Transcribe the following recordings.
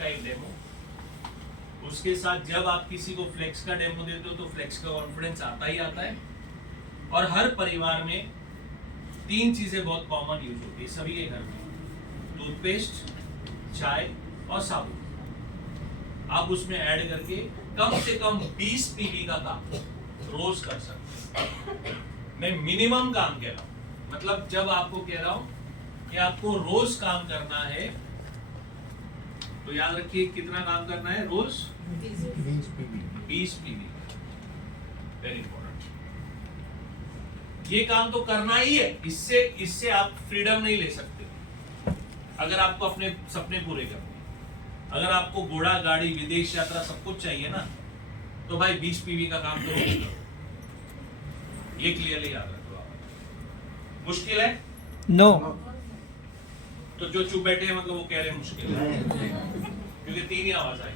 का एक डेमो, उसके साथ जब आप किसी को फ्लेक्स का डेमो देते हो तो फ्लेक्स का कॉन्फिडेंस आता ही आता है। और हर परिवार में 3 चीजें बहुत कॉमन यूज होती है सभी के घर में, टूथपेस्ट, चाय और साबुन। आप उसमें ऐड करके कम से कम 20 पीवी का काम रोज कर सकते हैं। मैं मिनिमम काम कह रहा हूं, मतलब जब आपको कह रहा हूं कि आपको रोज काम करना है तो याद रखिए कितना काम करना है रोज, 20 पीवी। वेरी इंपॉर्टेंट, ये काम तो करना ही है, इससे आप फ्रीडम नहीं ले सकते। अगर आपको अपने सपने पूरे करने, अगर आपको घोड़ा गाड़ी विदेश यात्रा सब कुछ चाहिए ना, तो भाई 20 पीवी का काम तो रोज करो। ये क्लियरली याद रखो आप। मुश्किल है? नो। तो जो चुप बैठे हैं मतलब वो कह रहे हैं मुश्किल है, क्योंकि 3 ही आवाज आई।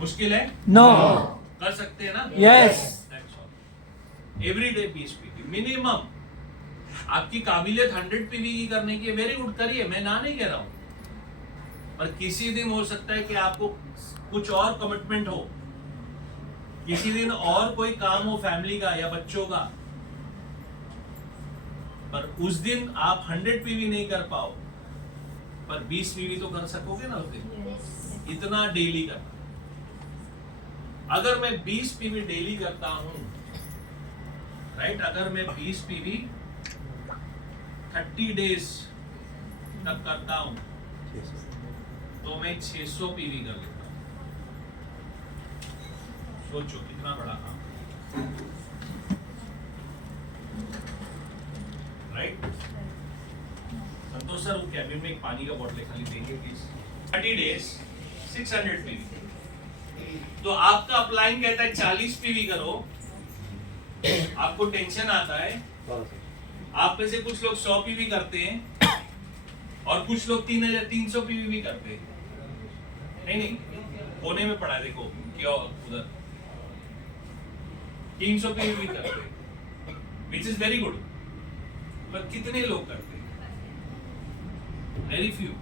मुश्किल है? नो। कर सकते हैं ना? Yes. Every day 20 PV minimum. आपकी काबिलियत 100 पीवी की करने की, वेरी गुड करिए, मैं ना नहीं कह रहा हूं। पर किसी दिन हो सकता है कि आपको कुछ और कमिटमेंट हो, किसी दिन और कोई काम हो फैमिली का या बच्चों का, पर उस दिन आप 100 पीवी नहीं कर पाओ, पर 20 पीवी तो कर सकोगे ना उस दिन। इतना डेली करना। अगर मैं 20 पीवी डेली करता हूं, राइट, अगर मैं 20 पीवी 30 डेज तक करता हूं तो मैं 600 पीवी कर लेता हूं। सोचो कितना बड़ा काम, राइट। संतोष सर वो कैबिन में एक पानी का बॉटल खाली देंगे प्लीज। 30 days 600 PV. तो आपका अपलाइन कहता है 40 पीवी करो, आपको टेंशन आता है। आप में से कुछ लोग 100 पीवी करते हैं और कुछ लोग 300 पीवी भी करते हैं। नहीं, कोने में पड़ा है देखो, क्या उधर 300 पीवी भी करते हैं, विच इज वेरी गुड। पर कितने लोग करते हैं? Very few.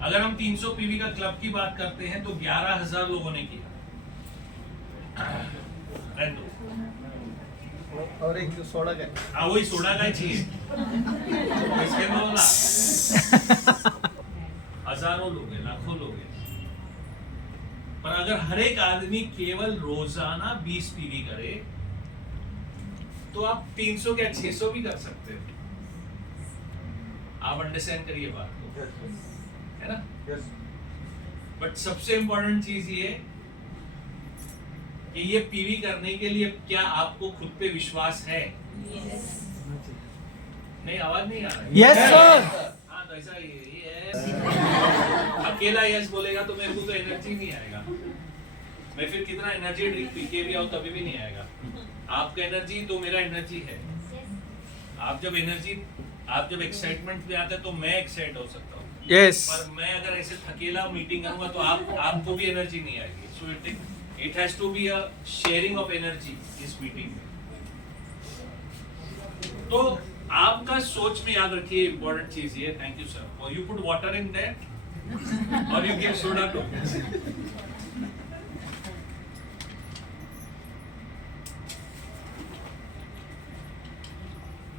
अगर हम 300 पीवी का क्लब की बात करते हैं तो 11,000 लोगों ने किया। और एक सोडा का, हाँ वही सोडा का चाहिए। इसके में बोला हजारों लोग हैं, लाखों लोग हैं। पर अगर हर एक आदमी केवल रोजाना 20 पीवी करे तो आप 300 क्या 600 भी कर सकते हो। आप अंडरस्टैंड करिए बात को, है ना? बट सबसे इंपॉर्टेंट चीज ये कि ये पीवी करने के लिए क्या आपको खुद पे विश्वास है? नहीं, आवाज नहीं आ रहा है। Yes sir. हाँ तो ऐसा ये अकेला यस बोलेगा तो मेरे को तो एनर्जी नहीं आएगा। मैं फिर कितना एनर्जी ड्रिंक पी के भी आऊं तभी भी नहीं आएगा। आपका एनर्जी तो मेरा एनर्जी है। आप जब एक्साइटमेंट में आते हैं तो मैं एक्साइट हो सकता हूँ। यस। पर मैं अगर ऐसे अकेला मीटिंग करूंगा तो आपको भी एनर्जी नहीं आएगी। So it has to be a sharing of energy इस मीटिंग में। तो आपका सोच में याद रखिए इंपॉर्टेंट चीज ये। Thank you sir. और you put water in that और यू गिव सोडा टू।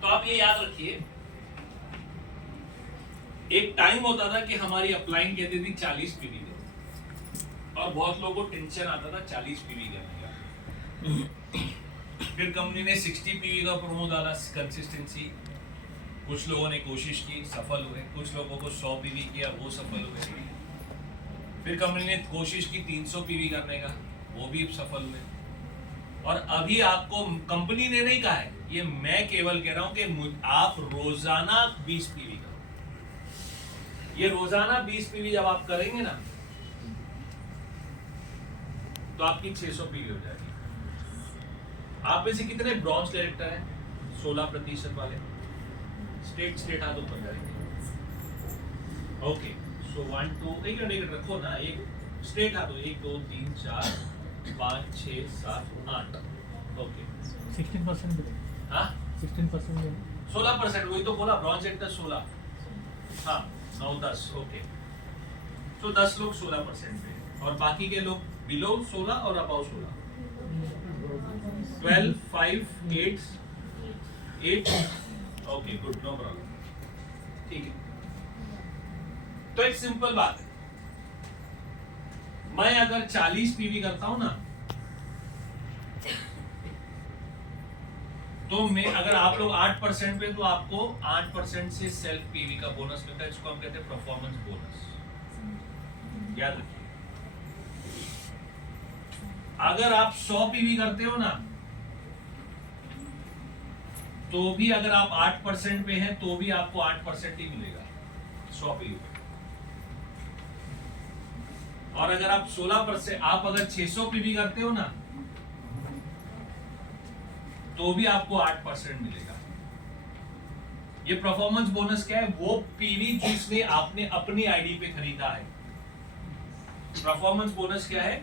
तो आप ये याद रखिए, एक टाइम होता था कि हमारी अपलाइन कहती थी 40 पीवी दो, और बहुत लोगों को टेंशन आता था 40 पीवी करने का। फिर कंपनी ने 60 पीवी का प्रोमो डाला, कंसिस्टेंसी। कुछ लोगों ने कोशिश की, सफल हुए। कुछ लोगों को 100 पीवी किया, वो सफल हुए। फिर कंपनी ने कोशिश की 300 पीवी करने का, वो भी सफल हुए। और अभी आपको कंपनी ने नहीं कहा है, ये मैं केवल कह रहा हूं कि आप रोजाना 20 पीवी करो। ये रोजाना 20 पीवी जब आप करेंगे ना तो आपकी 600 पीवी हो जाएगी। आप में से कितने ब्रॉन्ज डायरेक्टर हैं? 16% वाले। स्ट्रेट हाथ ऊपर करेंगे। ओके, सो 1 2 एक मिनट रखो ना, एक स्ट्रेट हाथ हो। 1 2 3 4 5 6 7 8। ओके, 16% भी। हाँ 16% भी। 16%, वही तो बोला, ब्रॉन्ज डायरेक्टर 16। हाँ 9 10। ओके, तो 10 लोग 16% पे हैं और बाकी के लोग बिलो 16 और above 16। 12, 5, 8 okay good, no problem, ठीक है। तो एक सिंपल बात है, मैं अगर 40 पीवी करता हूं ना, तो मैं अगर आप लोग 8% पे, तो आपको 8% से सेल्फ पीवी का बोनस मिलता है, इसको हम कहते हैं परफॉर्मेंस बोनस, याद रखिए। अगर आप 100 पीवी करते हो ना, तो भी अगर आप 8% पे हैं तो भी आपको 8% ही मिलेगा 100 पीवी पे। और अगर आप 16%, आप अगर 600 पीवी करते हो ना, तो भी आपको 8% मिलेगा। ये परफॉर्मेंस बोनस क्या है? वो पीवी जिसने आपने अपनी आईडी पे खरीदा है। परफॉर्मेंस बोनस क्या है?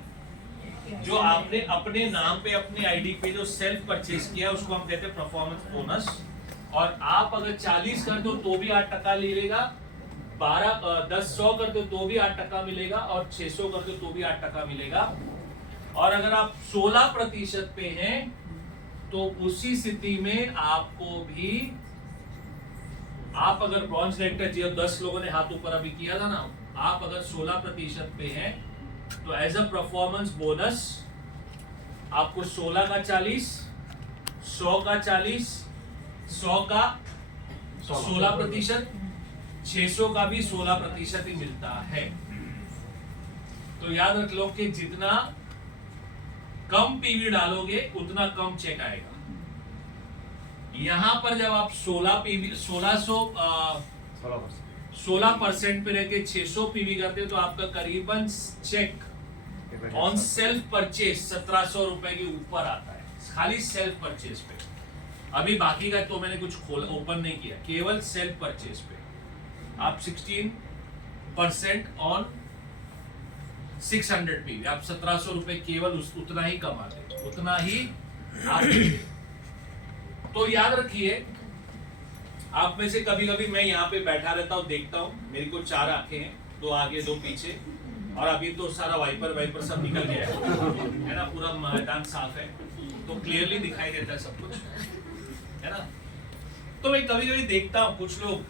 जो आपने अपने नाम पे अपनी आईडी पे जो सेल्फ परचेज किया, उसको हम कहते हैं परफॉर्मेंस बोनस। और आप अगर 40 कर दो तो भी 8% ले लेगा, 100 कर दो तो भी 8% मिलेगा, और 600 कर दो तो भी 8% मिलेगा। और अगर आप 16% पे हैं, तो उसी स्थिति में आपको भी, आप अगर ब्रॉन्ज डायरेक्टर जी, अब 10 लोगों ने हाथ ऊपर अभी किया था ना, आप अगर 16% पे हैं, तो एज अ परफॉर्मेंस बोनस आपको 16 का 40, 100 का 40, 100 का 16%, 600 का भी 16% ही मिलता है। तो याद रख लो कि जितना कम पीवी डालोगे उतना कम चेक आएगा। यहां पर जब आप 16% पे रहकर 600 पीवी करते हो, तो आपका करीबन चेक ऑन सेल्फ परचेज 1700 रुपए के ऊपर आता है, खाली सेल्फ परचेज पे। अभी बाकी का तो मैंने कुछ ओपन नहीं किया, केवल सेल्फ परचेज पे आप 16% ऑन 600 पीवी, आप 1700 रुपए केवल उतना ही कमाते, उतना ही आप। तो याद रखिए, आप में से कभी कभी मैं यहाँ पे बैठा रहता हूँ, देखता हूँ, मेरी को 4 आंखें हैं, 2 आगे 2 पीछे, और अभी तो सारा वाइपर सब निकल गया है ना, पूरा मैदान साफ है, तो क्लियरली दिखाई देता है सब कुछ, है ना। तो मैं कभी कभी देखता हूँ कुछ लोग,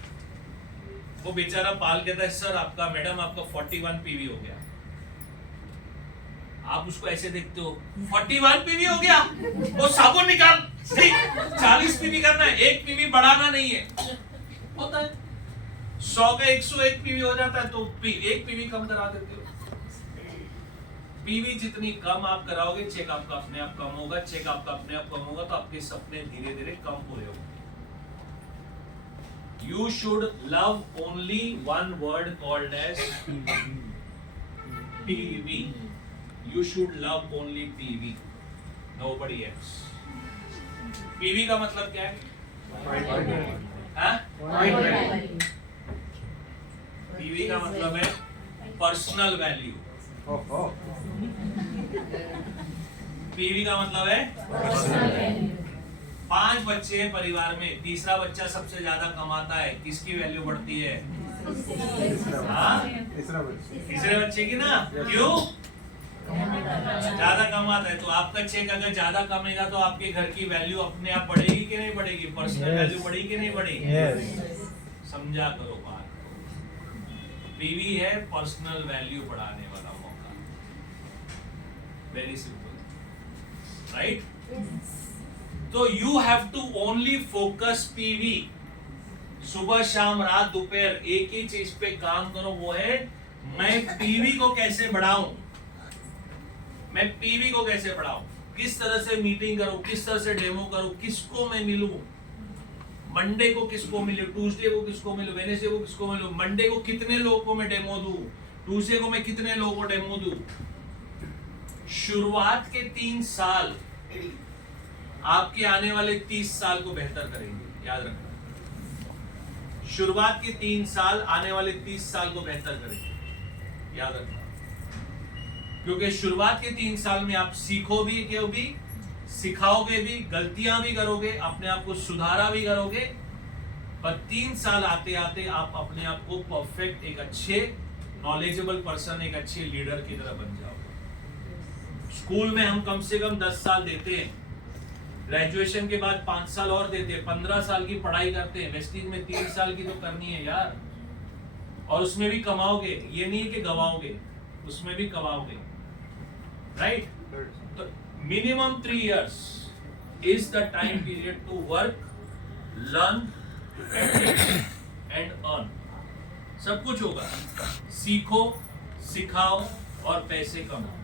वो बेचारा पाल कहता है, सर आपका, मैडम आपका 41 पीवी हो गया। आप उसको ऐसे देखते हो, 41 पीवी हो गया, वो साबुन निकाल, 40 पीवी करना है, 1 पीवी बढ़ाना नहीं है, होता है। 100 का 101 पीवी हो जाता है, तो 1 पीवी कम करा देते हो। पीवी जितनी कम आप कराओगे, चेक आपका अपने आप कम होगा, चेक आपका अपने आप कम होगा, तो आपके सपने धीरे धीरे कम पूरे होंगे। You should love only one word called as PV. You should love only PV, nobody else. PV का मतलब क्या है? हाँ? PV का मतलब है पर्सनल वैल्यू। PV का मतलब है 5 बच्चे हैं परिवार में, तीसरा बच्चा सबसे ज्यादा कमाता है, किसकी वैल्यू बढ़ती है? तीसरे बच्चे की ना। क्यों? ज्यादा कमाता है, तो आपका चेक अगर ज्यादा कमेगा तो आपके घर की वैल्यू अपने आप बढ़ेगी कि नहीं बढ़ेगी? पर्सनल वैल्यू बढ़ेगी कि नहीं बढ़ेगी? समझा करो बात। पीवी है पर्सनल वैल्यू बढ़ाने वाला मौका, वेरी सिंपल, राइट? तो you have to only focus PV. सुबह शाम रात दोपहर एक ही चीज पे काम करो, वो है मैं पीवी को कैसे बढ़ाऊं, मैं पीवी को कैसे बढ़ाऊं, किस तरह से मीटिंग करूं, किस तरह से डेमो करूं, किसको मैं मिलूं, मंडे को किसको मिलूं, ट्यूसडे को किसको मिलूं, वेडनेसडे को किसको मिलूं, मंडे को कितने लोगों को मैं डेमो दूं, ट्यूसडे को मैं कितने लोगों को डेमो दूं। शुरुआत के 3 साल आपके आने वाले 30 साल को बेहतर करेंगे, याद रखना। शुरुआत के 3 साल आने वाले 30 साल को बेहतर करेंगे, याद रखना। क्योंकि शुरुआत के 3 साल में आप सीखोगे भी, सिखाओगे भी, गलतियां भी करोगे, अपने आप को सुधारा भी करोगे, पर 3 साल आते आते आप अपने आप को परफेक्ट एक अच्छे नॉलेजेबल पर्सन, एक अच्छे लीडर की तरह बन जाओगे। स्कूल में हम कम से कम 10 साल देते हैं, ग्रेजुएशन के बाद 5 साल और देते हैं, 15 साल की पढ़ाई करते हैं, वेस्टिज में 3 साल की तो करनी है यार, और उसमें भी कमाओगे, ये नहीं है कि गवाओगे, उसमें भी कमाओगे, राइट? तो minimum 3 years is the time period to work, learn and earn। सब कुछ होगा, सीखो, सिखाओ और पैसे कमाओ।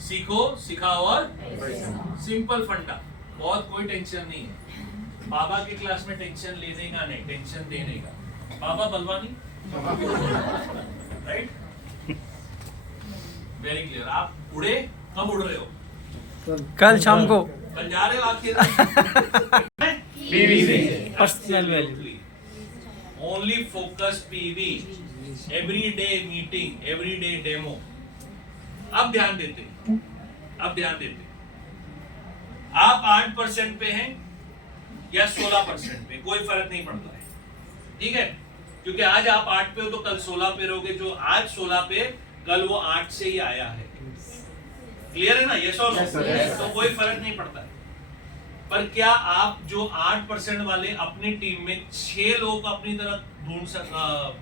सीखो, सिखाओ और सिंपल फंडा, बहुत कोई टेंशन नहीं है। बाबा की क्लास में टेंशन लेने का नहीं, टेंशन देने का। बाबा बलवानी, राइट? Very clear. आप उड़े, कब उड़ रहे हो? कल शाम को। कल जा रहे हो आखिर? पीवी से personal value. Only focus PV, everyday meeting, everyday demo. अब ध्यान देते, अब ध्यान देते। आप 8% पे हैं या 16% पे, कोई फर्क नहीं पड़ता है, ठीक है? क्योंकि आज आप 8 पे हो तो कल 16 पे रहोगे। जो आज 16 पे, कल वो 8 से ही आया है। क्लियर है ना? Yes or no? तो कोई फर्क नहीं पड़ता है। पर क्या आप जो 8% वाले अपनी टीम में 6 लोगों को अपनी तरफ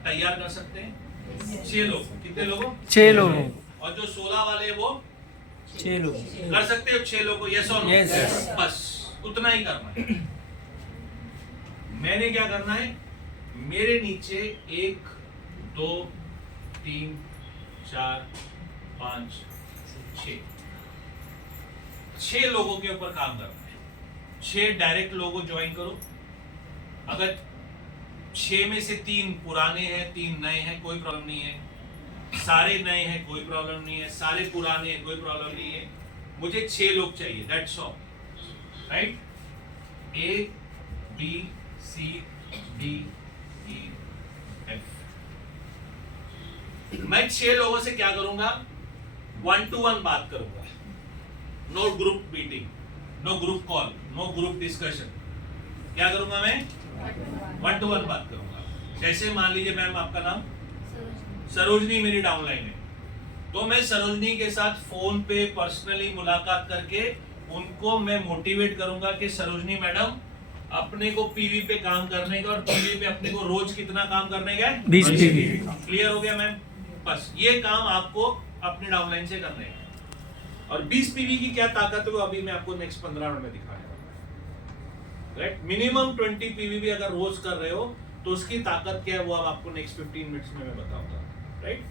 तैयार कर सकते हैं? 6 लोग। कितने लोगों? 6 लोगों। और जो 16 वाले वो 6 लोग कर सकते हो 6 लोगों? Yes or no? Yes. बस उतना ही करना है। मैंने क्या करना है? मेरे नीचे 1 2 3 4 5 6 लोगों के ऊपर काम करना है। 6 डायरेक्ट लोगों ज्वाइन करो। अगर 6 में से 3 पुराने हैं, 3 नए हैं, कोई प्रॉब्लम नहीं है। सारे नए हैं, कोई प्रॉब्लम नहीं है। सारे पुराने हैं, कोई प्रॉब्लम नहीं है। मुझे 6 लोग चाहिए, that's all, right? A B C D E F। मैं 6 लोगों से क्या करूंगा? 1-to-1 बात करूंगा। No group meeting, no group call, no group discussion. क्या करूंगा मैं? 1-to-1 बात करूंगा। जैसे मान लीजिए मैम, आपका नाम सरोजनी मेरी डाउनलाइन है, तो मैं सरोजनी के साथ फोन पे पर्सनली मुलाकात करके उनको मैं मोटिवेट करूंगा कि सरोजनी मैडम, अपने को पीवी पे काम करने का, और पीवी पे अपने को रोज कितना काम करने का है? 20 PV। क्लियर हो गया मैम? बस ये काम आपको अपने डाउनलाइन से करने हैं। और 20 पीवी की क्या ताकत है वो अभी मैं आपको नेक्स्ट 15 मिनट में दिखाने वाला हूं, राइट? मिनिमम 20 पीवी भी अगर रोज कर रहे हो तो उसकी ताकत क्या है वो अब आपको नेक्स्ट 15 मिनट्स में मैं बताऊंगा, राइट?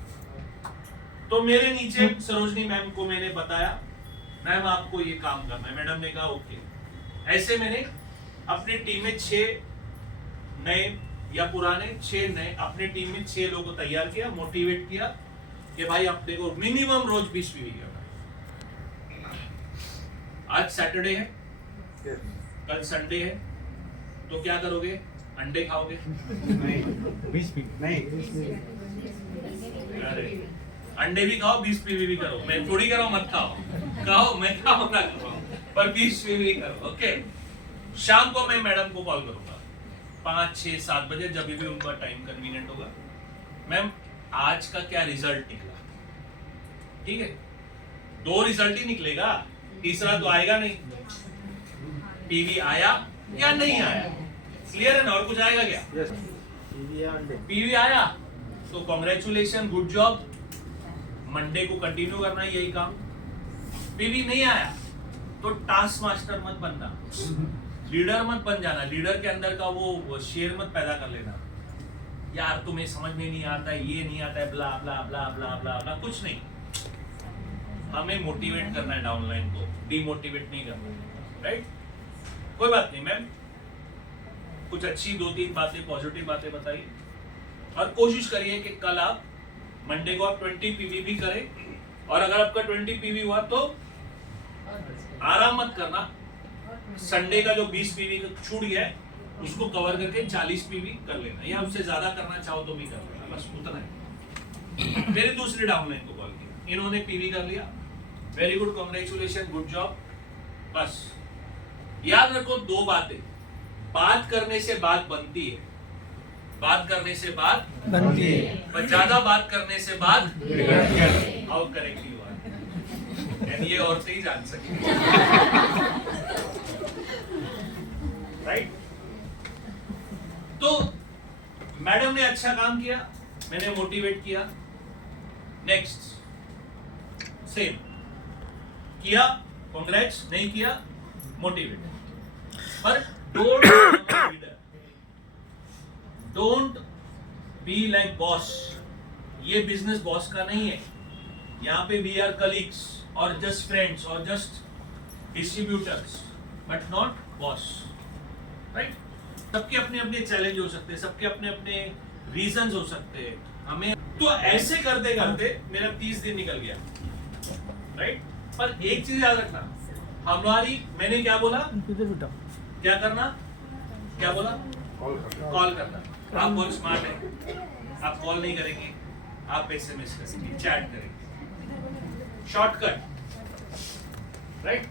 तो मेरे नीचे सरोजनी मैम को मैंने बताया, मैम आपको ये काम करना है। मैडम ने कहा ओके। ऐसे मैंने अपनी टीम में 6 नए या पुराने, 6 नए, अपने टीम में 6 लोगों को तैयार किया, मोटिवेट किया कि भाई अपने को मिनिमम रोज 20 पीवी करना है। आज सैटरडे है, कल संडे है, तो क्या करोगे? अंडे खाओगे? अरे अंडे भी खाओ, 20 पीवी भी करो। मैं थोड़ी कह रहा हूं मत खाओ, खाओ, मैं खाओ ना करो, पर 20 पीवी करो, ओके? शाम को मैं मैडम को कॉल करूंगा 5 6 7 बजे, जब भी उनका टाइम कन्वीनियंट होगा। मैम आज का क्या रिजल्ट निकला? ठीक है, 2 रिजल्ट ही निकलेगा, तीसरा तो आएगा नहीं। पीवी आया या नहीं आया? क्लियर है ना? और कुछ आएगा क्या? पीवी आया तो कॉन्ग्रेचुलेशन, गुड जॉब, मंडे को कंटिन्यू करना है यही काम। पीवी नहीं आया तो टास्क मास्टर मत बनना, लीडर मत बन जाना। लीडर के अंदर का वो शेर मत पैदा कर लेना, यार तुम्हें समझ में नहीं आता है, ये नहीं आता है, ब्ला ब्ला ब्ला ब्ला ब्ला ब्ला, कुछ नहीं। हमें मोटिवेट करना है डाउनलाइन को, डिमोटिवेट नहीं करना, राइट? कोई बात नहीं मैम, कुछ अच्छी 2-3 बातें, पॉजिटिव बातें बताइए, और कोशिश करिए कि कल आप मंडे को आप 20 पीवी भी करें। और अगर आपका 20 पीवी हुआ तो आराम मत करना, संडे का जो 20 पीवी छूट गया है उसको कवर करके 40 पीवी कर लेना, या उससे ज्यादा करना चाहो तो भी कर लेना, बस उतना है। मेरे दूसरी डाउनलाइन को कॉल किया, इन्होंने पीवी कर लिया, very good, congratulation, good job. बस याद रखो 2 बातें, बात करने से बात बनती है, बात करने से बात बनती है। पर ज्यादा बात करने से बात how correct you are, and ये औरतें ही जान सके, राइट। तो मैडम ने अच्छा काम किया, मैंने मोटिवेट किया, नेक्स्ट सेम किया, कांग्रेट्स, नहीं किया, मोटिवेट। पर डोंट बी लाइक बॉस। ये बिजनेस बॉस का नहीं है। यहाँ पे वी आर कलीग्स और जस्ट फ्रेंड्स और just distributors, but not boss, right. सबके अपने अपने चैलेंज हो सकते हैं, सबके अपने अपने रीजंस हो सकते हैं। हमें तो ऐसे करते करते मेरा 30 दिन निकल गया, राइट। पर एक चीज याद रखना, हमारी, मैंने क्या बोला, क्या करना, क्या बोला, कॉल करना। आप बहुत स्मार्ट हैं, आप कॉल नहीं करेंगे, आप एसएमएस करेंगे, चैट करेंगे, शॉर्टकट, राइट।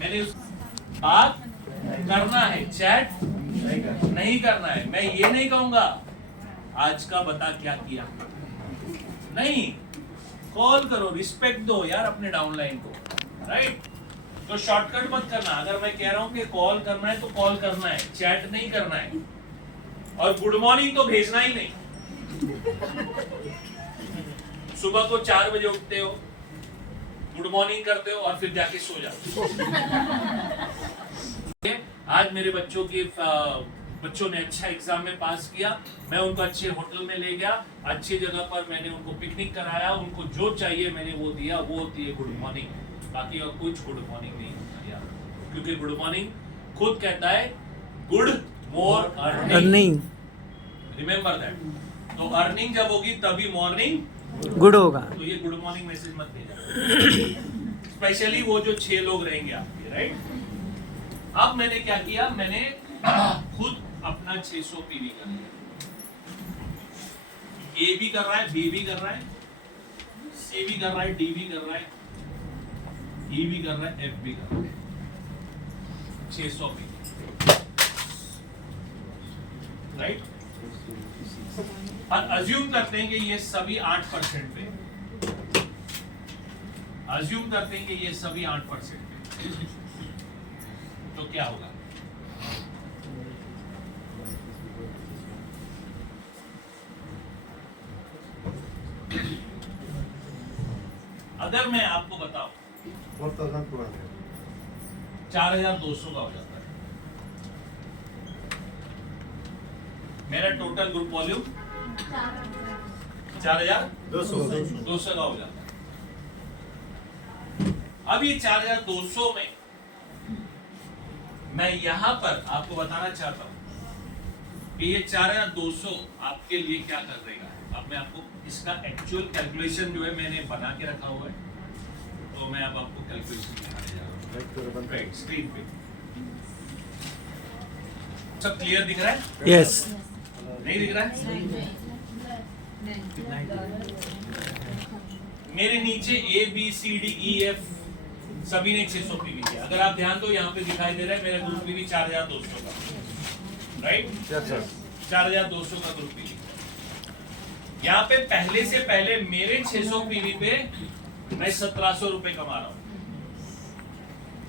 मैंने बात करना है, चैट नहीं करना है। मैं ये नहीं कहूंगा आज का बता क्या किया, नहीं, कॉल करो, रिस्पेक्ट दो यार अपने डाउनलाइन को, राइट। तो शॉर्टकट मत करना। अगर मैं कह रहा हूं कि कॉल करना है तो कॉल करना है, चैट नहीं करना है, और गुड मॉर्निंग तो भेजना ही नहीं। सुबह को 4 बजे उठते हो, गुड मॉर्निंग करते हो और फिर जाके सो जाते हो। आज मेरे बच्चों ने अच्छा एग्जाम में पास किया, मैं उनको अच्छे होटल में ले गया, अच्छी जगह पर मैंने उनको पिकनिक कराया, उनको जो चाहिए मैंने वो दिया, वो होती है गुड मॉर्निंग। बाकी और कुछ गुड मॉर्निंग नहीं होता यार, क्योंकि गुड मॉर्निंग खुद कहता है good more earning, remember that. तो अर्निंग जब होगी तभी मॉर्निंग गुड होगा। तो ये गुड मॉर्निंग मैसेज मत भेजना, स्पेशली वो जो 6 लोग रहेंगे आपके, राइट। अब मैंने क्या किया, मैंने खुद अपना 600 पीवी कर लिया। ए भी कर रहा है, बी भी कर रहा है, सी भी कर रहा है, डी भी कर रहा है, ई भी कर रहा है, एफ भी कर रहा है। 600 पीवी, राइट। और अज्यूम करते हैं कि ये सभी 8% पे, अज्यूम करते हैं कि ये सभी 8% पे, तो क्या होगा, अगर मैं आपको बताऊं 4200 का हो जाता है मेरा टोटल ग्रुप वॉल्यूम, 4200 का हो जाता है। अब ये 4200 में मैं यहां पर आपको बताना चाहता हूं कि ये 4200 आपके लिए क्या कर देगा। अब मैं आपको इसका एक्चुअल कैलकुलेशन जो है मैंने बना के रखा हुआ है, तो मैं अब आपको कैलकुलेशन दिखाने जा रहा हूं, राइट, स्क्रीन पे। सब क्लियर दिख रहा है? यस। नहीं दिख रहा है? मेरे नीचे A B C D E F सभी ने 600 पीवी किया। अगर आप ध्यान दो यहाँ पे दिखाई दे रहा है मेरा ग्रुप पीवी 4200 का, राइट। 4200 का ग्रुप पीवी। यहाँ पे पहले से पहले मेरे 600 पीवी पे मैं 1700 रुपए कमा रहा हूँ।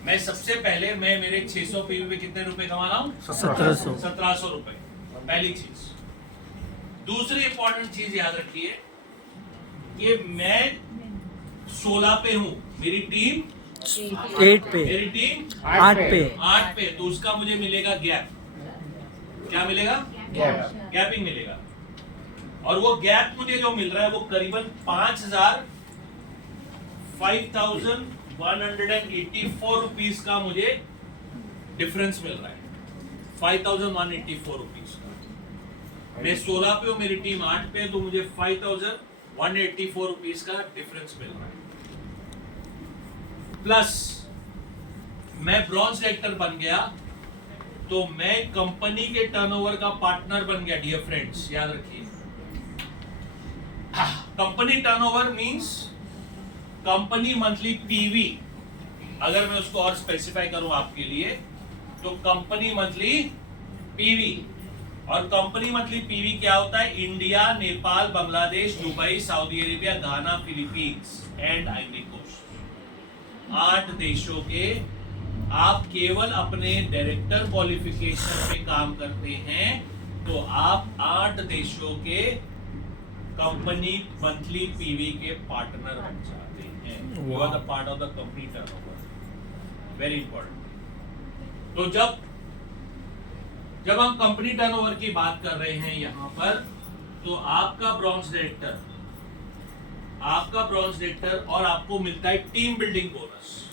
मैं सबसे पहले मैं मेरे 600 पीवी पे कितने रुपए कमा रहा हूँ? 1700 रुपए, पहली चीज। दूसरी इंपॉर्टेंट चीज याद रखिए कि मैं 16 पे हूँ, मेरी टीम 8 पे, मेरी टीम 8 पे, 8 पे, तो उसका मुझे मिलेगा गैप। क्या मिलेगा? गैपिंग मिलेगा। और वो गैप मुझे जो मिल रहा है वो करीबन 5184 रुपीस का मुझे डिफरेंस मिल रहा है, 5184 रुपीस का। मैं 16 पे हूँ, मेरी टीम 8 पे, तो मुझे 5184 रुपीस का डिफरेंस मिल रहा है। प्लस मैं ब्रॉन्ज डायरेक्टर बन गया, तो मैं कंपनी के टर्नओवर का पार्टनर बन गया। डियर फ्रेंड्स, याद रखिए, company turnover means company monthly PV. अगर मैं उसको और स्पेसिफाई करूं आपके लिए, तो कंपनी मंथली पीवी और कंपनी मंथली पीवी क्या होता है? India, Nepal, Bangladesh, Dubai, Saudi Arabia, Ghana, Philippines and Ivory Coast. 8 देशों के आप केवल अपने डायरेक्टर क्वालिफिकेशन पे काम करते हैं तो आप 8 देशों के कंपनी मंथली पीवी के पार्टनर बन जाते हैं। You are the part of the company turnover. Very important. तो जब हम कंपनी टर्नओवर की बात कर रहे हैं यहां पर, तो आपका ब्रॉन्ज डायरेक्टर और आपको मिलता है टीम बिल्डिंग बोनस।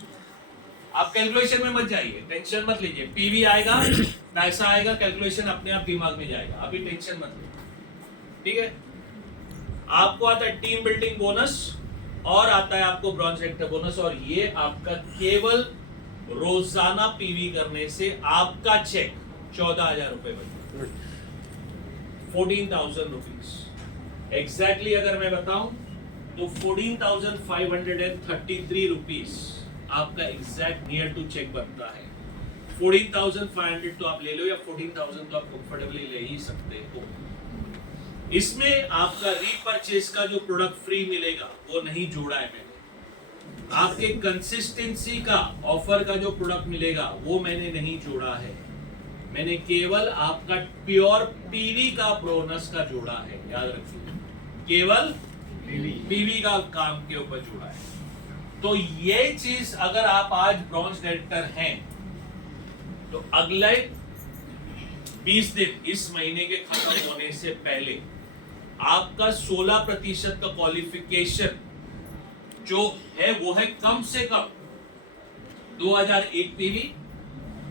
आप कैलकुलेशन में मत जाइए, टेंशन मत लीजिए। पीवी आएगा, पैसा आएगा, कैलकुलेशन अपने आप दिमाग में जाएगा, अभी टेंशन मत लीजिए, ठीक है। आपको आता है टीम बिल्डिंग बोनस और आता है आपको ब्रॉन्ज डायरेक्टर बोनस, और ये आपका केवल रोजाना पीवी करने से आपका चेक 14,000 रुपए बन 14,000 रुपीज एग्जैक्टली। अगर मैं बताऊं तो 14,533 रुपीज आपका एग्जैक्ट नियर टू चेक बनता है। 14,500 तो आप ले लो या 14,000 तो आप कंफर्टेबली ले ही सकते हो। इसमें आपका रीपरचेज का जो प्रोडक्ट फ्री मिलेगा वो नहीं जोड़ा है मैंने। आपके कंसिस्टेंसी का ऑफर का जो प्रोडक्ट मिलेगा वो मैंने नहीं जोड़ा है। मैंने केवल आपका प्योर पीवी का बोनस का जोड़ा है, याद रखिए, केवल पीवी का काम के ऊपर जोड़ा है। तो ये चीज अगर आप आज ब्रॉन्ज डायरेक्टर हैं तो अगले 20 दिन इस महीने के खत्म होने से पहले आपका 16% का क्वालिफिकेशन जो है वो है कम से कम 2001 पीवी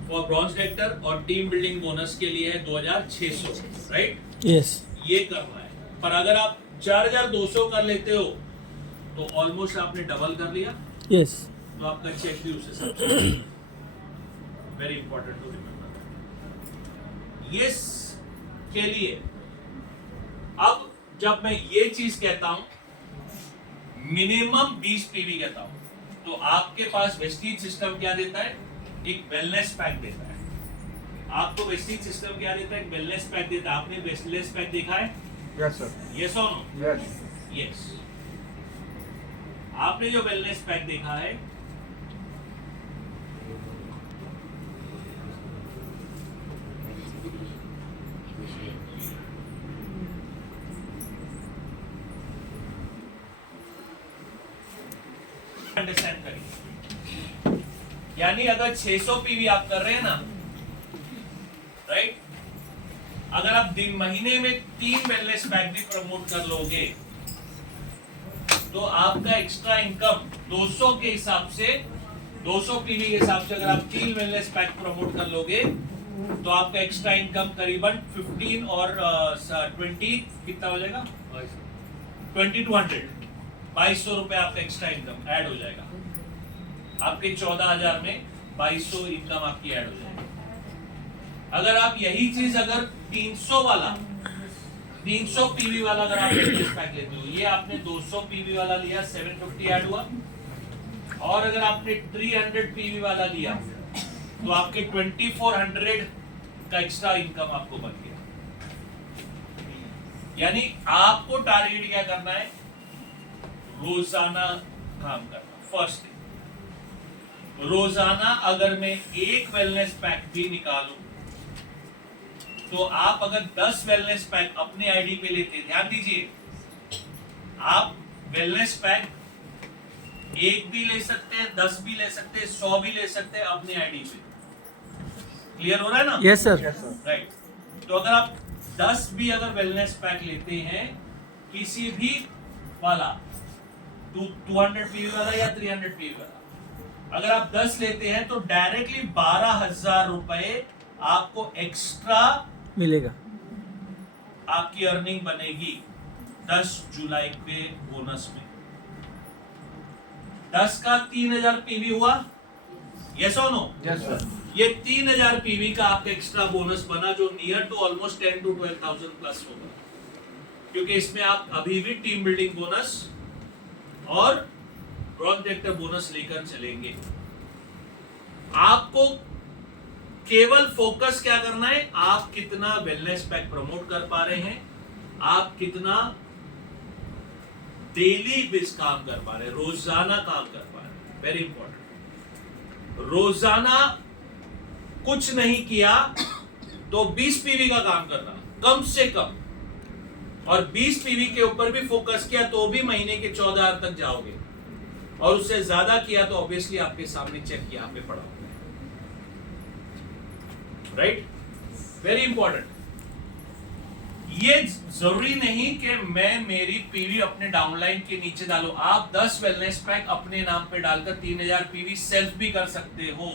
फॉर ब्रॉन्ज डायरेक्टर और टीम बिल्डिंग बोनस के लिए है 2600, राइट? यस। ये करना है। पर अगर आप 4,200 कर लेते हो तो ऑलमोस्ट आपने डबल कर लिया। यस। तो आपका चेक भी उस हिसाब से। Very important to remember. Yes के लिए अब जब मैं ये चीज कहता हूं, मिनिमम 20 पीवी कहता हूं, तो आपके पास वेस्टीज सिस्टम क्या देता है? एक वेलनेस पैक देता है। आपको वेस्टीज सिस्टम क्या देता है? एक वेलनेस पैक देता है। आपने वेलनेस पैक देखा है? Yes sir. Yes or no? Yes. Yes. आपने जो वेलनेस पैक देखा है, अंडरस्टैंड करिए। यानी अगर 600 पीवी आप कर रहे हैं ना, राइट, अगर आप दिन महीने में 3 वेलनेस पैक भी प्रमोट कर लोगे तो आपका एक्स्ट्रा इनकम 200 के हिसाब से, 200 पीवी के हिसाब से अगर आप 3 वेलनेस पैक प्रमोट कर लोगे तो आपका एक्स्ट्रा इनकम करीबन 15 और 20 कितना हो जाएगा? 2200, 2200 रुपए आपका एक्स्ट्रा इनकम ऐड हो जाएगा। आपके 14,000 में 2200 इनकम आपकी ऐड हो जाएगी। अगर आप यही चीज अगर 300 पीवी वाला अगर आप वेलनेस पैक लेते हो, ये आपने 200 पीवी वाला लिया, 750 ऐड हुआ, और अगर आपने 300 पीवी वाला लिया तो आपके 2400 का एक्स्ट्रा इनकम आपको बन गया। यानी आपको टारगेट क्या करना है? रोजाना काम करना। फर्स्ट थिंग, रोजाना अगर मैं एक वेलनेस पैक भी निकालूं तो आप अगर 10 वेलनेस पैक अपने आईडी पे लेते, ध्यान दीजिए, आप वेलनेस पैक 1 भी ले सकते हैं, 10 भी ले सकते हैं, 100 भी ले सकते हैं अपने आईडी पे। क्लियर हो रहा है ना? Yes sir. राइट। तो अगर आप 10 भी अगर वेलनेस पैक लेते हैं किसी भी वाला, 200 पीवी वाला या 300 पीवी वाला, अगर आप 10 लेते हैं तो डायरेक्टली 12,000 रुपए आपको एक्स्ट्रा मिलेगा। आपकी अर्निंग बनेगी 10 जुलाई के बोनस में। 10 का 3,000 पीवी हुआ, yes or no? Yes sir. ये 3,000 पीवी का आपका एक्स्ट्रा बोनस बना जो near to almost 10 to 12,000 plus होगा, क्योंकि इसमें आप अभी भी टीम बिल्डिंग बोनस और ब्रॉन्ज डायरेक्टर बोनस लेकर चलेंगे। आपको केवल फोकस क्या करना है, आप कितना वेलनेस पैक प्रमोट कर पा रहे हैं, आप कितना डेली बेस काम कर पा रहे हैं, रोजाना काम कर पा रहे हैं। Very important. रोजाना कुछ नहीं किया तो 20 पीवी का काम करना कम से कम, और 20 पीवी के ऊपर भी फोकस किया तो भी महीने के 14 तक जाओगे, और उससे ज्यादा किया तो ऑब्वियसली आपके सामने चेक किया पे पड़ा होगा। Right, very important. ये जरूरी नहीं कि मैं मेरी पीवी अपने डाउनलाइन के नीचे डालूं। आप 10 वेलनेस पैक अपने नाम पे डालकर 3000 पीवी सेल्फ भी कर सकते हो।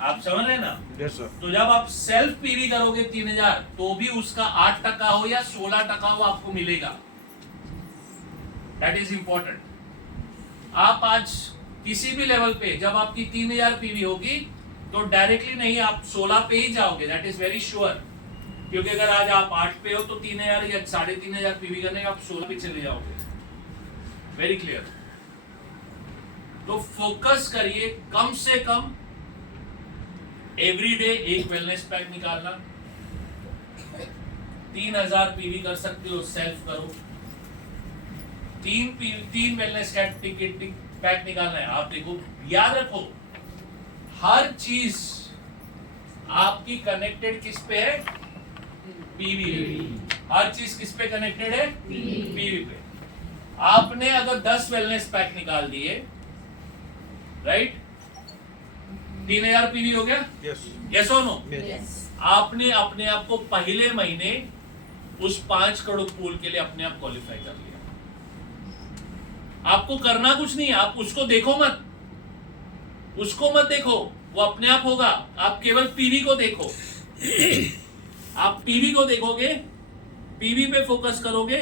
आप समझ रहे हैं ना? Yes sir. तो जब आप सेल्फ पीवी करोगे 3000, तो भी उसका 8% हो या 16% हो आपको मिलेगा। That is important. आप आज किसी भी लेवल पे जब आपकी 3000 पीवी होगी तो डायरेक्टली नहीं, आप 16 पे ही जाओगे। दैट इज वेरी श्योर, क्योंकि अगर आज आप 8 पे हो तो 3000 या 3500 पीवी करने आप 16 पे चले जाओगे। Very clear. तो फोकस करिए, कम से कम एवरीडे एक वेलनेस पैक निकालना। 3000 पीवी कर सकते हो, सेल्फ करो। 3 वेलनेस पैक निकालना है। आप देखो, याद रखो, हर चीज आपकी कनेक्टेड किस पे है? पीवी। हर चीज किस पे कनेक्टेड है? पीवी पे। आपने अगर 10 वेलनेस पैक निकाल दिए, राइट, 3000 पीवी हो गया। Yes or no? आपने अपने आप को पहले महीने उस 5 करोड़ पूल के लिए अपने आप क्वालिफाई कर लिया। आपको करना कुछ नहीं है, आप उसको देखो मत, उसको मत देखो, वो अपने आप होगा। आप केवल पीवी को देखो। आप पीवी को देखोगे, पीवी पे फोकस करोगे,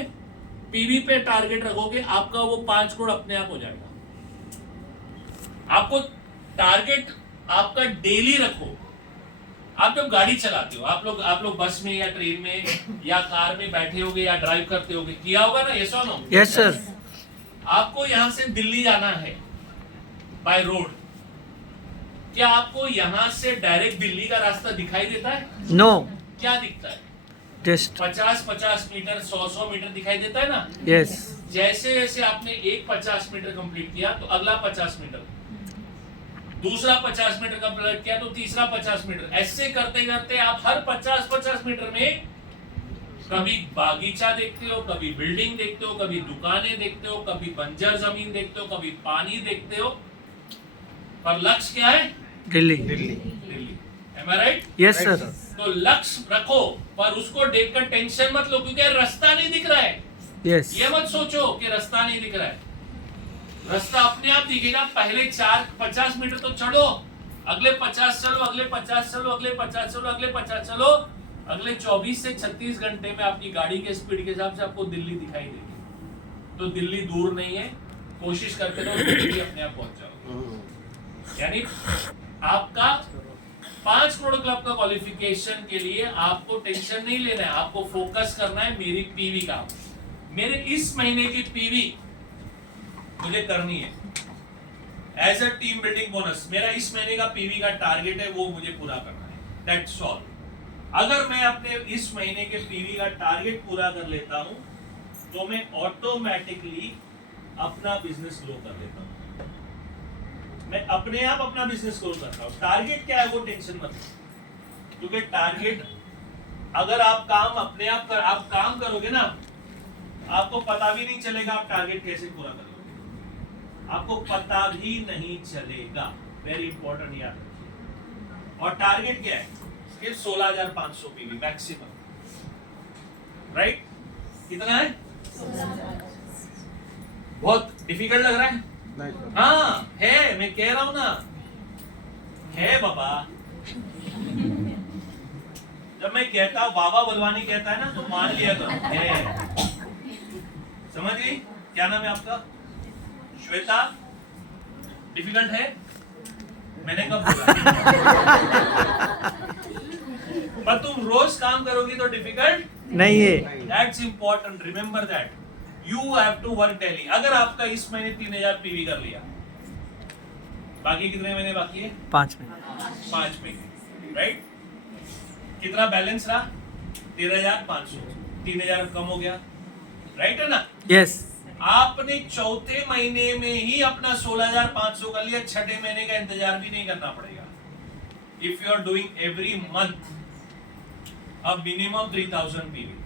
पीवी पे टारगेट रखोगे, आपका वो 5 करोड़ अपने आप हो जाएगा। आपको टारगेट आपका डेली रखो। आप जब गाड़ी चलाते हो, आप लोग बस में या ट्रेन में या कार में बैठे होगे या ड्राइव करते होगे, किया होगा ना? Yes or no? Yes sir. आपको यहां से दिल्ली जाना है बाय रोड, क्या आपको यहां से डायरेक्ट दिल्ली का रास्ता दिखाई देता है? नो। क्या दिखता है? जस्ट 50 मीटर, 100 मीटर दिखाई देता है ना? यस। जैसे जैसे आपने एक 50 मीटर कंप्लीट किया तो अगला 50 मीटर, दूसरा 50 मीटर कंप्लीट किया तो तीसरा 50 मीटर, ऐसे करते करते आप हर 50 मीटर में कभी बागीचा देखते हो, कभी बिल्डिंग देखते हो, कभी दुकानें देखते हो, कभी बंजर जमीन देखते हो, कभी पानी देखते हो, पर लक्ष्य क्या है? Delhi. Delhi. Am I right? Yes sir. तो लक्ष्य रखो, पर उसको देखकर टेंशन मत लो, क्योंकि रास्ता नहीं दिख रहा है। यस। ये मत सोचो कि रास्ता नहीं दिख रहा है, रास्ता अपने आप दिखेगा। पहले 50 मीटर तो चढ़ो, अगले 50 चलो, अगले 50 चलो, अगले 50 चलो, अगले 50 चलो, अगले 24 से 36 घंटे में आपकी गाड़ी के स्पीड के हिसाब से आपको दिल्ली दिखाई देगी। तो दिल्ली दूर नहीं है, कोशिश करते रहो, दिल्ली अपने आप पहुंच जाओगे। यानी आपका 5 करोड़ क्लब का क्वालिफिकेशन के लिए आपको टेंशन नहीं लेना है, आपको फोकस करना है मेरी पीवी का। मेरे इस महीने की पीवी मुझे करनी है as a team building bonus. मेरा इस महीने का पीवी का टारगेट है, वो मुझे पूरा करना है। That's all. अगर मैं अपने इस महीने के पीवी का टारगेट पूरा कर लेता हूं तो मैं ऑटोमेटिकली अपना बिजनेस ग्रो कर लेता हूं। मैं अपने आप अपना बिजनेस ग्रो करता हूं। टारगेट क्या है वो टेंशन मत लो, क्योंकि टारगेट अगर आप काम करोगे ना, आपको पता भी नहीं चलेगा आप टारगेट कैसे पूरा करोगे, आपको पता भी नहीं चलेगा। वेरी इंपॉर्टेंट याद रखिए। और टारगेट क्या है? सिर्फ 16,500 पीवी मैक्सिमम। राइट? कितना है? बहुत डिफिकल्ट लग रहा है? हाँ है, मैं कह रहा हूं ना, है बाबा। जब मैं कहता हूं, बाबा बलवानी कहता है ना, तो मान लिया करो है। समझ गई? क्या नाम है आपका? श्वेता। डिफिकल्ट है? मैंने कब बोला? पर तुम रोज काम करोगी तो डिफिकल्ट नहीं है। That's important, remember that. You have to work daily. अगर आपका इस महीने 3000 पीवी कर लिया, बाकी कितने महीने बाकी है? 5 महीने. 5 महीने, राइट? कितना बैलेंस रहा? 13,500. 3,000 कम हो गया, राइट है ना? Yes. आपने चौथे महीने में ही अपना 16,500 कर लिया, छठे महीने का इंतजार भी नहीं करना पड़ेगा. If you are doing every month a minimum 3,000 PV,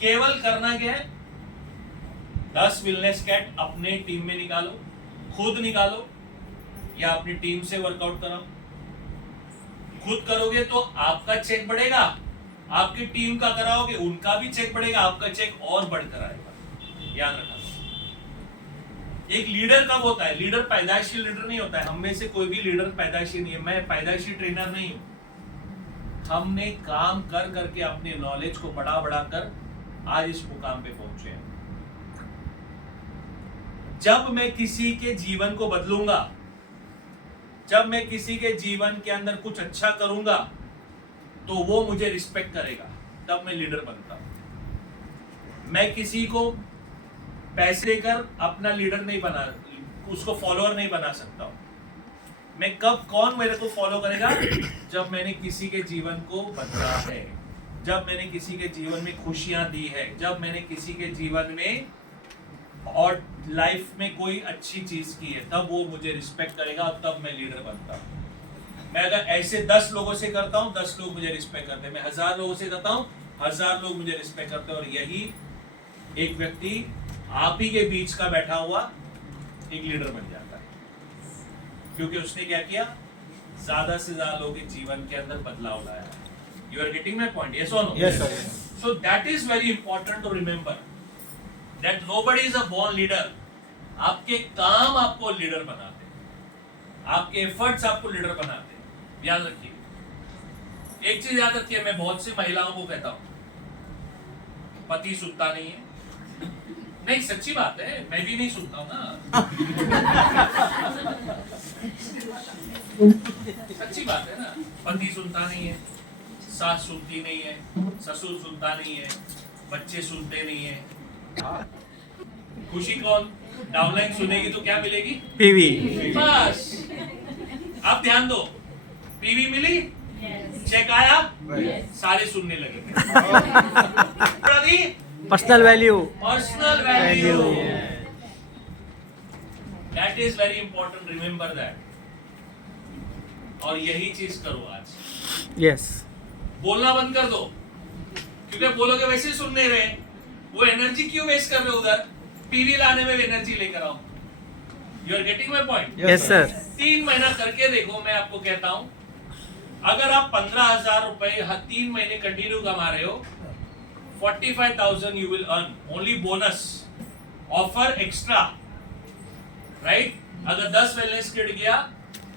केवल करना क्या है? 10 वेलनेस कैट अपने टीम में निकालो, खुद निकालो या अपनी टीम से वर्कआउट कराओ. खुद करोगे तो आपका चेक बढ़ेगा, आपकी टीम का कराओगे उनका भी चेक बढ़ेगा, आपका चेक और बढ़कर आएगा. याद रखना. एक लीडर कब होता है? लीडर पैदाइशी लीडर नहीं होता है. हम में से कोई भी लीडर पैदाइशी नहीं है. मैं पैदाइशी ट्रेनर नहीं हूं. हमने काम कर करके अपने नॉलेज को बढ़ा कर आज इस मुकाम पे पहुंचे हैं. जब मैं किसी के जीवन को बदलूंगा, जब मैं किसी के जीवन के अंदर कुछ अच्छा करूंगा तो वो मुझे रिस्पेक्ट करेगा, तब मैं लीडर बनता हूं. मैं किसी को पैसे देकर अपना लीडर नहीं बना, उसको फॉलोअर नहीं बना सकता हूं. मैं कब, कौन मेरे को फॉलो करेगा? जब मैंने किसी के जीवन को बदला है, जब मैंने किसी के जीवन में खुशियां दी है, जब मैंने किसी के जीवन में और लाइफ में कोई अच्छी चीज की है, तब वो मुझे रिस्पेक्ट करेगा और तब मैं लीडर बनता हूं. मैं अगर ऐसे 10 लोगों से करता हूं, 10 लोग मुझे रिस्पेक्ट करते हैं. मैं 1000 लोगों से करता हूं, 1000 लोग मुझे रिस्पेक्ट करते हैं. और यही एक व्यक्ति आप ही के बीच का बैठा हुआ एक लीडर बन जाता है, क्योंकि उसने क्या किया? ज्यादा से ज्यादा लोगों के जीवन के अंदर बदलाव लाया. You are getting my point? Yes or no? Yes, sir. So that is very important to remember that nobody is a born leader. आपके काम आपको लीडर बनाते हैं, आपके एफर्ट्स आपको लीडर बनाते हैं. याद रखिए, एक चीज याद रखिए, मैं बहुत सी महिलाओं को कहता हूं, पति सुनता नहीं है. नहीं, सच्ची बात है, मैं भी नहीं सुनता हूं ना. सच्ची बात है ना. पति सुनता नहीं है, सास सुनती नहीं है, ससुर सुनता नहीं है, बच्चे सुनते नहीं है. खुशी कौन? डाउनलाइन सुनेगी तो क्या मिलेगी? PV. बस. आप ध्यान दो, पीवी मिली, चेक आया, सारे सुनने लगे थे. Personal value. Personal value, that is very important. Remember that. और यही चीज करो आज. Yes. बोलना बंद कर दो, क्योंकि बोलोगे वैसे सुन नहीं रहे. वो एनर्जी क्यों वेस्ट कर रहे हो उधर? पीवी लाने में एनर्जी लेकर आओ. You are getting my point? Yes, sir. 3 महीना करके देखो. मैं आपको कहता हूं, अगर आप 15,000 रुपए 3 महीने कंटिन्यू कमा रहे हो, 45,000 you will earn only bonus offer extra, right? अगर 10 वेलनेस किट गया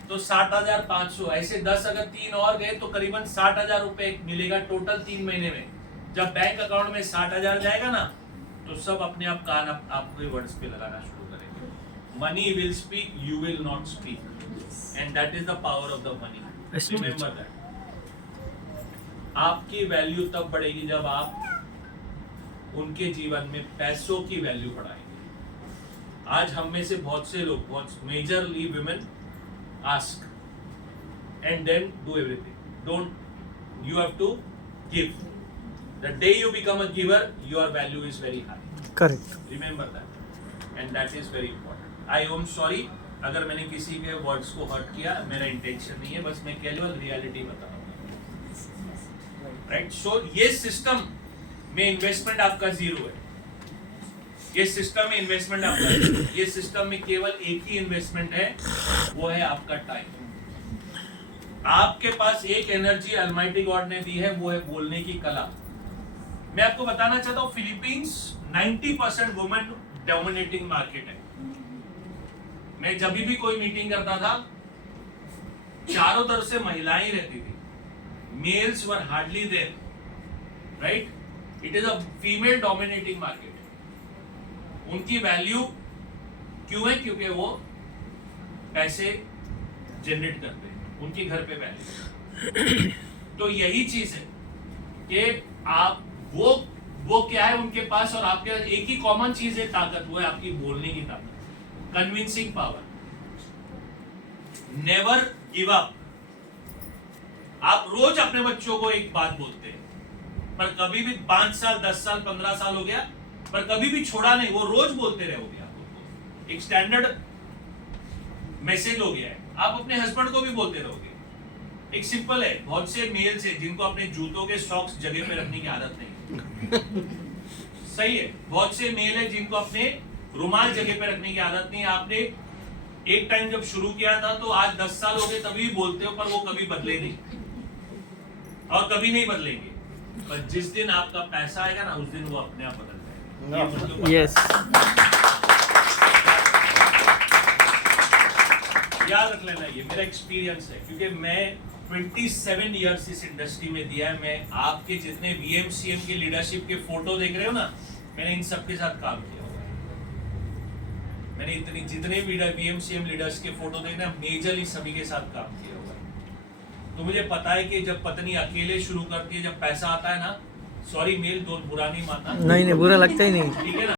तो 60,500. ऐसे 10 अगर 3 और गए तो करीबन 60,000 रुपए मिलेगा टोटल 3 महीने में. जब बैंक अकाउंट में 60,000 जाएगा ना, तो सब अपने आप कान आपके वर्ड्स पे लगाना शुरू करेंगे. Money will speak, you will not speak, and that is the power of the money. Remember that. आपकी वैल्यू तब बढ़ेगी जब आप उनके जीवन में पैसों की वैल्यू बढ़ाएंगे. आज हम में से बहुत से लोग, बहुत majorly women, ask and then do everything. Don't, you have to give. The day you become a giver, your value is very high. Correct. Remember that, and that is very important. I am sorry अगर मैंने किसी के words को hurt किया, मेरा intention नहीं है, बस मैं केवल रियलिटी बता रहा हूँ. राइट? सो ये सिस्टम में इन्वेस्टमेंट आपका 0 है. ये सिस्टम में इन्वेस्टमेंट आपका 0 है. ये सिस्टम में केवल एक ही इन्वेस्टमेंट है, वो है आपका टाइम. आपके पास एक एनर्जी अलमाइटी गॉड ने दी है, वो है बोलने की कला. मैं आपको बताना चाहता हूँ, फिलीपींस 90% वुमेन डोमिनेटिंग मार्केट है. मैं जब भी कोई मीटिंग करता था, चारों तरफ से महिलाएं रहती थी. Males were hardly there. Right? It is a female dominating market. उनकी वैल्यू क्यों है? क्योंकि वो पैसे जनरेट करते हैं, उनके घर पे वैल्यू. तो यही चीज है कि आप वो क्या है उनके पास, और आपके एक ही कॉमन चीज है, ताकत. वो है आपकी बोलने की ताकत, convincing power. Never give up. आप रोज अपने बच्चों को एक बात बोलते हैं, पर कभी भी 5 साल 10 साल 15 साल हो गया, पर कभी भी छोड़ा नहीं, वो रोज बोलते रहोगे। आप एक स्टैंडर्ड मैसेज हो गया है। आप अपने हस्बैंड को भी बोलते रहोगे। एक सिंपल है, बहुत से मेल्स है जिनको अपने जूतों के सॉक्स जगह पे रखने की आदत नहीं। सही है, बहुत से मेल है जिनको अपने रुमाल जगह पे रखने की आदत नहीं। आपने एक टाइम जब शुरू किया था तो आज 10 साल हो गए तभी बोलते हो, पर वो कभी बदले नहीं और कभी नहीं बदलेंगे। पर जिस दिन आपका पैसा आएगा ना, उस दिन वो अपने आप बदल जाएगा। ये मुझको पता है। Yes. याद रख लेना, ये मेरा एक्सपीरियंस है, क्योंकि मैं 27 इयर्स इस इंडस्ट्री में दिया है। मैं आपके जितने VMCM के लीडरशिप के फोटो देख रहे हो ना, मैंने इन सबके साथ काम किया हुआ है। मैंने जितने VMCM लीडर्स के फोटो देख रहे हैं, मेजरली सभी के साथ काम किया हुआ है। तो मुझे पता है कि जब पत्नी अकेले शुरू करती है, जब पैसा आता है ना, सॉरी मेल दो बुरा नहीं मानना, नहीं बुरा लगता ही नहीं। ठीक है ना,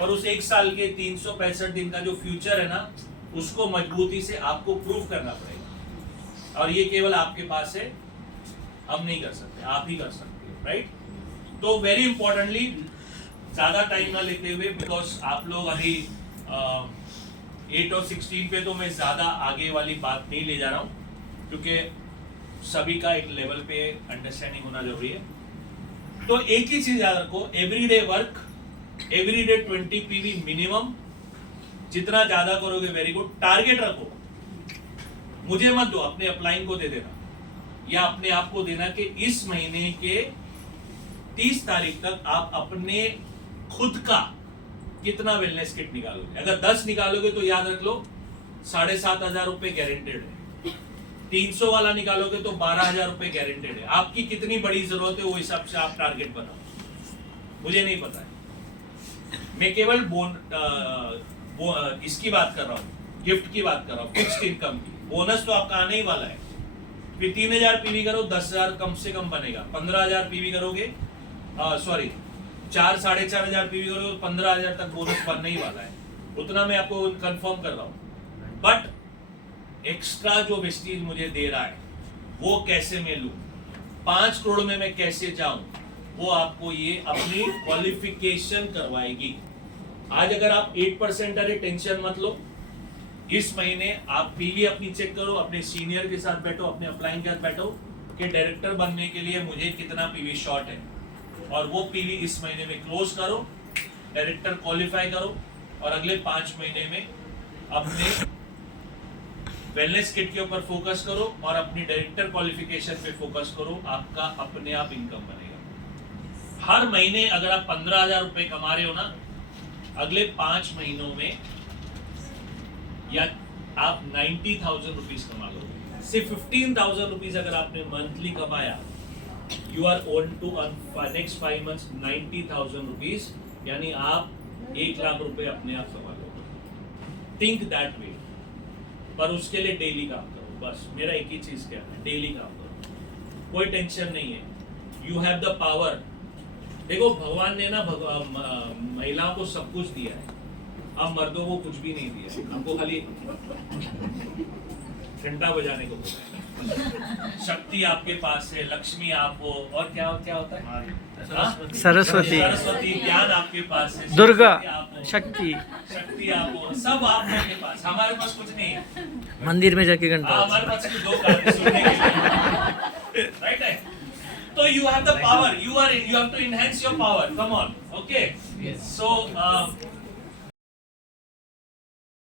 पर उस एक साल के 365 दिन का जो फ्यूचर है ना, उसको मजबूती से आपको प्रूव करना पड़ेगा। और ये केवल आपके पास है, हम नहीं कर सकते, आप ही कर सकते हो, राइट। तो वेरी इंपॉर्टेंटली, ज्यादा टाइम ना लेते हुए, बिकॉज आप लोग अभी 8 और 16 पे तो मैं ज्यादा आगे वाली बात नहीं ले जा रहा हूँ, क्योंकि सभी का एक लेवल पे अंडरस्टैंडिंग होना जरूरी है। तो एक ही चीज याद रखो, everyday work, everyday 20 PV minimum. जितना ज्यादा करोगे वेरी गुड। टारगेट रखो, मुझे मत दो, अपने अपलाइन को दे देना, या अपने आप को देना कि इस महीने के 30 तारीख तक आप अपने खुद का कितना वेलनेस किट निकालोगे। अगर 10 निकालोगे तो याद रख लो 7,500 रुपए गारंटेड है। 300 वाला निकालोगे तो 12,000 रुपए गारंटेड है। आपकी कितनी बड़ी जरूरत है, वो हिसाब से आप टारगेट बनाओ। मुझे नहीं पता है, मैं केवल इसकी बात कर रहा हूँ, गिफ्ट की बात कर रहा हूँ, फिक्स्ड इनकम की। बोनस तो आपका आने ही वाला है। फिर 3,000 PV करो, 10,000 कम से कम बनेगा। 15,000 PV करोगे, सॉरी 4-4,500 PV करोगे तो 15,000 तक बोनस बनने ही वाला है। उतना मैं आपको कंफर्म कर रहा हूँ। बट एक्स्ट्रा जो वेस्टीज मुझे दे रहा है, वो कैसे मैं लूँ, 5 करोड़ में मैं कैसे जाऊं, वो आपको ये अपनी क्वालिफिकेशन करवाएगी। आज अगर आप 8% अरे टेंशन मत लो, इस महीने आप पीवी अपनी चेक करो, अपने सीनियर के साथ बैठो, अपने अपलाइन के साथ बैठो कि डायरेक्टर बनने के लिए मुझे कितना पीवी शॉर्ट है, और वो पीवी इस महीने में क्लोज करो, डायरेक्टर क्वालिफाई करो, और अगले 5 महीने में अपने वेलनेस किट के ऊपर फोकस करो और अपनी डायरेक्टर क्वालिफिकेशन पे फोकस करो। आपका अपने आप इनकम बनेगा। हर महीने अगर आप 15,000 रुपए कमा रहे हो ना, अगले 5 महीनों में या आप 90,000 रुपीज कमा लोगे। सिर्फ 15,000 रुपीज अगर आपने मंथली कमाया, you are own to earn next 5 months 90,000 rupees, यानी आप 1 लाख रुपए अपने आप कमा लोगे। Think that way. पर उसके लिए डेली काम करो, बस मेरा एक ही चीज कहना है, डेली काम करो, कोई टेंशन नहीं है। You have the power. देखो भगवान ने ना महिलाओं को सब कुछ दिया है, अब मर्दों को कुछ भी नहीं दिया है। हमको खाली घंटा बजाने को बोला है। शक्ति आपके पास है, लक्ष्मी आपको, और क्या होता है, सरस्वती, ज्ञान आपके पास है, दुर्गा, शक्ति आपको, सब आपके पास। हमारे पास कुछ नहीं है। मंदिर में जाके घंटा, हमारे पास सिर्फ 2 गाने सुनने के लिए, राइट है। तो you have the power, you have to enhance your power, come on, okay, so